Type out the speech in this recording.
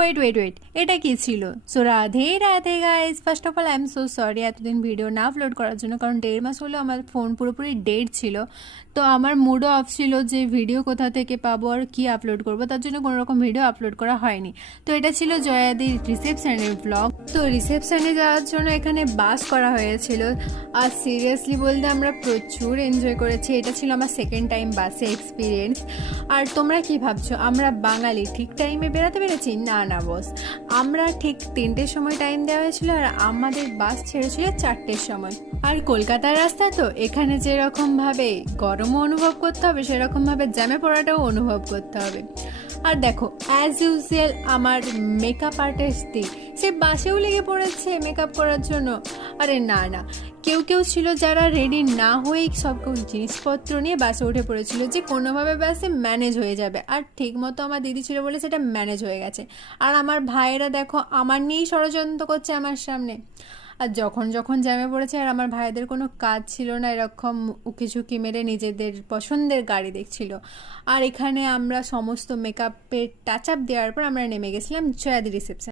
Wait এটা কি ছিল? So Radhe Radhe guys, first of all I am so sorry এতদিন ভিডিও না আপলোড করার জন্য, কারণ 1.5 মাস হলো আমার ফোন পুরোপুরি ডেড ছিল। তো আমার মুডও অফ ছিল যে ভিডিও কোথা থেকে পাবো আর কি আপলোড করবো, তার জন্য কোনো রকম ভিডিও আপলোড করা হয়নি। তো এটা ছিল জয়াদির রিসেপশনের ব্লগ। তো রিসেপশনে যাওয়ার জন্য এখানে বাস করা হয়েছিল, আর সিরিয়াসলি বলতে আমরা প্রচুর এনজয় করেছি। এটা ছিল আমার সেকেন্ড টাইম বাসে এক্সপিরিয়েন্স। আর তোমরা কি ভাবছো আমরা বাঙালি ঠিক টাইমে বেরাতে পেরেছি? না না বস, আমরা ঠিক 3টের সময় টাইম দেওয়া হয়েছিল আর আমাদের বাস ছেড়েছিল 4টের সময়। আর কলকাতার রাস্তা তো এখানে যেরকমভাবে গরমও অনুভব করতে হবে, সেরকমভাবে জ্যামে পড়াটাও অনুভব করতে হবে। আর দেখো অ্যাজ ইউজুয়াল আমার মেকআপ আর্টিস্ট দি সে বাসেও লেগে পড়েছে মেকআপ করার জন্য। আরে না না, কেউ কেউ ছিল যারা রেডি না হয়েই সব জিনিসপত্র নিয়ে বাসে উঠে পড়েছিল যে কোনোভাবে বাসে ম্যানেজ হয়ে যাবে। আর ঠিক মতো আমার দিদি ছিল বলে সেটা ম্যানেজ হয়ে গেছে। আর আমার ভাইয়েরা দেখো আমার নিয়েই ষড়যন্ত্র করছে আমার সামনে। আর যখন যখন জ্যামে পড়েছে আর আমার ভাইদের কোনো কাজ ছিল না, এরকম উকিঝুঁকি মেরে নিজেদের পছন্দের গাড়ি দেখছিল। আর এখানে আমরা সমস্ত মেকআপের টাচ আপ দেওয়ার পর আমরা নেমে গেছিলাম জয়াদি রিসেপশন।